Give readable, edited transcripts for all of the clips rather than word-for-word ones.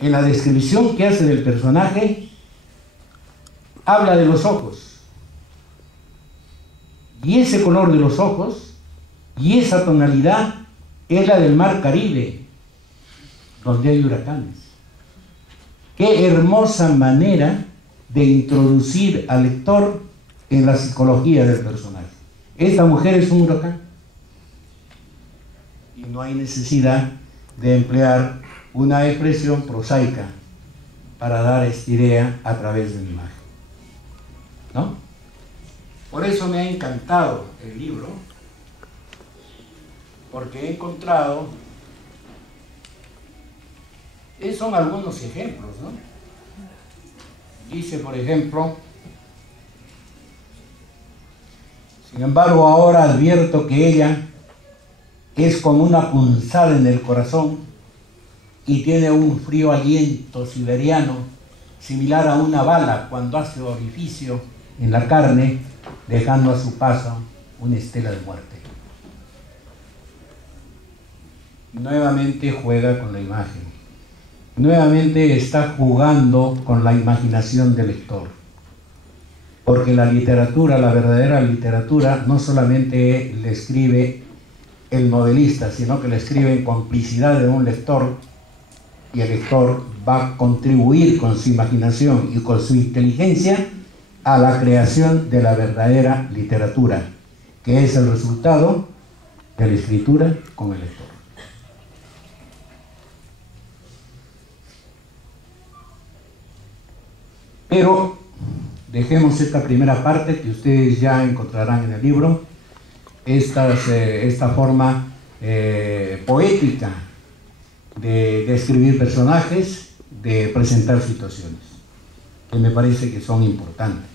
en la descripción que hace del personaje, habla de los ojos. Y ese color de los ojos y esa tonalidad es la del mar Caribe, donde hay huracanes. Qué hermosa manera de introducir al lector en la psicología del personaje. Esta mujer es un huracán. Y no hay necesidad de emplear una expresión prosaica para dar esta idea a través de una imagen, ¿no? Por eso me ha encantado el libro, porque he encontrado, son algunos ejemplos, ¿no? Dice, por ejemplo, sin embargo ahora advierto que ella es como una punzada en el corazón y tiene un frío aliento siberiano, similar a una bala cuando hace orificio en la carne, dejando a su paso una estela de muerte. Nuevamente juega con la imagen. Nuevamente está jugando con la imaginación del lector. Porque la literatura, la verdadera literatura, no solamente le escribe el novelista, sino que le escribe en complicidad de un lector, y el lector va a contribuir con su imaginación y con su inteligencia a la creación de la verdadera literatura, que es el resultado de la escritura con el lector. Pero dejemos esta primera parte que ustedes ya encontrarán en el libro, esta forma poética de escribir personajes, de presentar situaciones, que me parece que son importantes.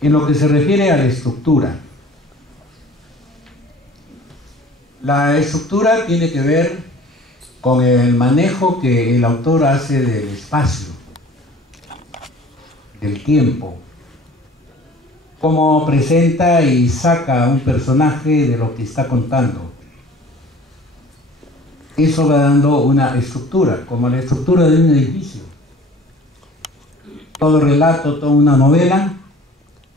En lo que se refiere a la estructura tiene que ver con el manejo que el autor hace del espacio, del tiempo, cómo presenta y saca a un personaje de lo que está contando. Eso va dando una estructura, como la estructura de un edificio. Todo relato, toda una novela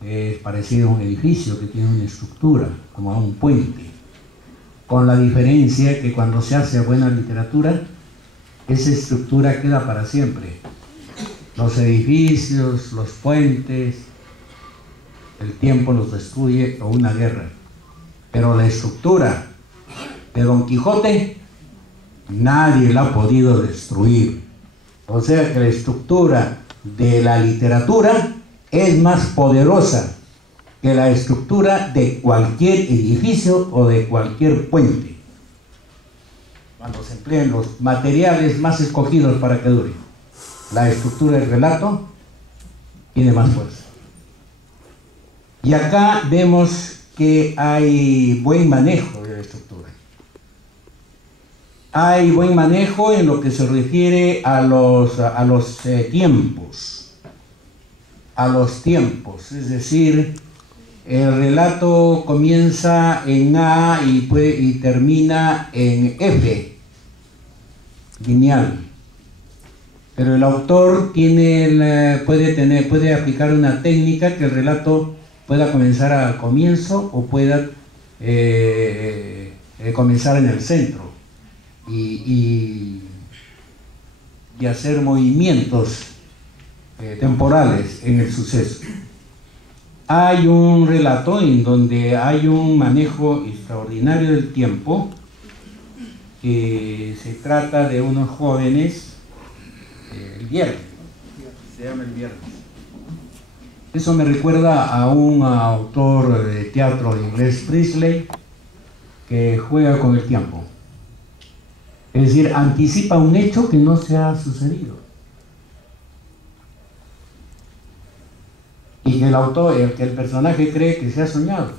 es parecido a un edificio que tiene una estructura, como a un puente, con la diferencia que cuando se hace buena literatura, esa estructura queda para siempre. Los edificios, los puentes, el tiempo los destruye, o una guerra. Pero la estructura de Don Quijote nadie la ha podido destruir. O sea que la estructura de la literatura es más poderosa que la estructura de cualquier edificio o de cualquier puente, cuando se emplean los materiales más escogidos para que dure. La estructura del relato tiene más fuerza. Y acá vemos que hay buen manejo de la estructura. Hay buen manejo en lo que se refiere a los tiempos. A los tiempos, es decir, el relato comienza en A y termina en F, lineal. Pero el autor puede aplicar una técnica que el relato pueda comenzar al comienzo o pueda comenzar en el centro y hacer movimientos temporales en el suceso. Hay un relato en donde hay un manejo extraordinario del tiempo, que se trata de unos jóvenes. El viernes, se llama El Viernes. Eso me recuerda a un autor de teatro inglés, Priestley, que juega con el tiempo. Es decir, anticipa un hecho que no se ha sucedido. Y que el personaje cree que se ha soñado.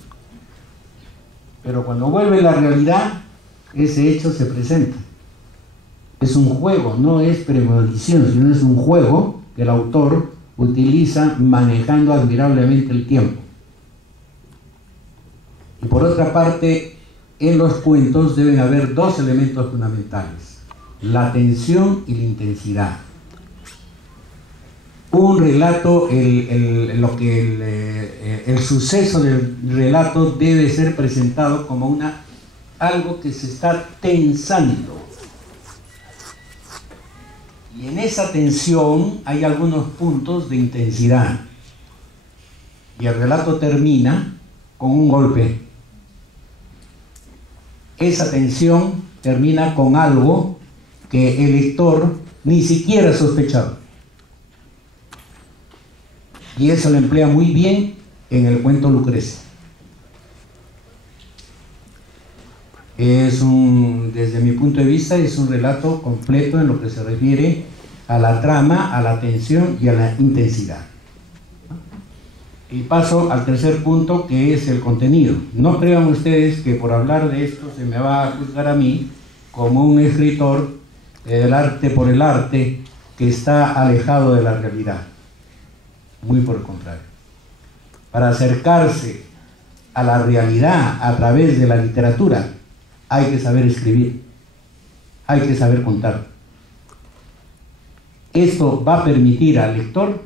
Pero cuando vuelve la realidad, ese hecho se presenta. Es un juego, no es premonición, sino es un juego que el autor utiliza manejando admirablemente el tiempo. Y por otra parte, en los cuentos deben haber dos elementos fundamentales. la atención y la intensidad. Un relato, el suceso del relato debe ser presentado como algo que se está tensando. Y en esa tensión hay algunos puntos de intensidad. Y el relato termina con un golpe. Esa tensión termina con algo que el lector ni siquiera sospechaba. Y eso lo emplea muy bien en el cuento Lucrecia. Desde mi punto de vista, es un relato completo en lo que se refiere a la trama, a la tensión y a la intensidad. Y paso al tercer punto, que es el contenido. No crean ustedes que por hablar de esto se me va a juzgar a mí como un escritor del arte por el arte que está alejado de la realidad. Muy por el contrario. Para acercarse a la realidad a través de la literatura, hay que saber escribir, hay que saber contar. Esto va a permitir al lector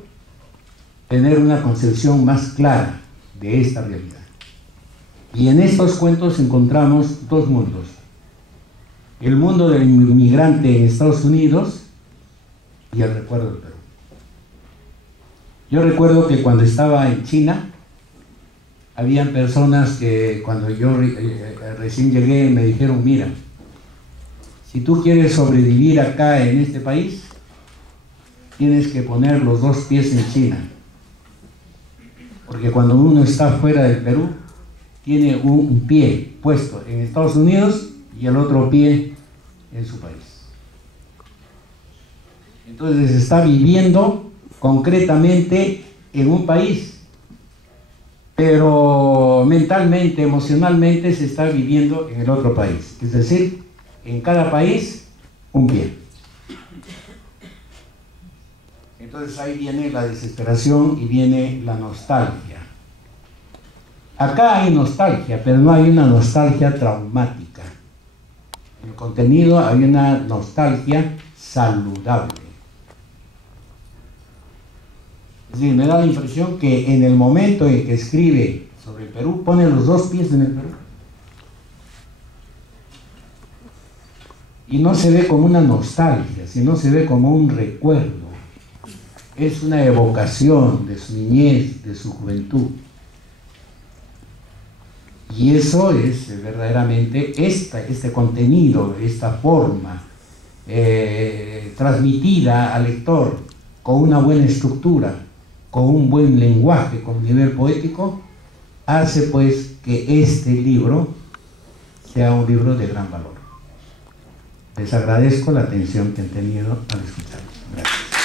tener una concepción más clara de esta realidad. Y en estos cuentos encontramos dos mundos. El mundo del inmigrante en Estados Unidos y el recuerdo del Perú. Yo recuerdo que cuando estaba en China, habían personas que cuando yo recién llegué me dijeron: mira, si tú quieres sobrevivir acá en este país, tienes que poner los dos pies en China. Porque cuando uno está fuera del Perú, tiene un pie puesto en Estados Unidos y el otro pie en su país. Entonces está viviendo concretamente en un país, pero mentalmente, emocionalmente se está viviendo en el otro país. Es decir, en cada país un pie. Entonces ahí viene la desesperación y viene la nostalgia. Acá hay nostalgia, pero no hay una nostalgia traumática. En el contenido hay una nostalgia saludable. Es decir, me da la impresión que en el momento en que escribe sobre el Perú, pone los dos pies en el Perú. Y no se ve como una nostalgia, sino se ve como un recuerdo. Es una evocación de su niñez, de su juventud. Y eso es verdaderamente este contenido, esta forma transmitida al lector con una buena estructura, con un buen lenguaje, con un nivel poético, hace pues que este libro sea un libro de gran valor. Les agradezco la atención que han tenido al escuchar. Gracias.